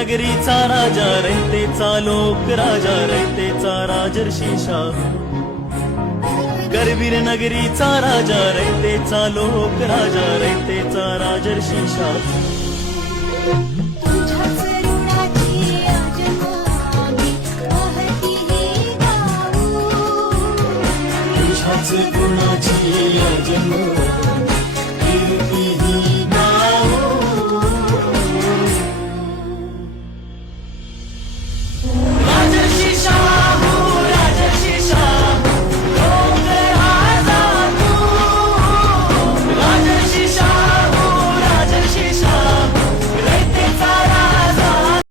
नगरीचा राजा रयतेचा लोक राजा रयतेचा राजर्षी शाहू करवीर नगरीचा राजा रयतेचा लोक राजा रयतेचा राजर्षी शाहू तुझ्याच ऋणाची अजमावी महती ही गाऊ तुझ्याच गुणाची अजमावी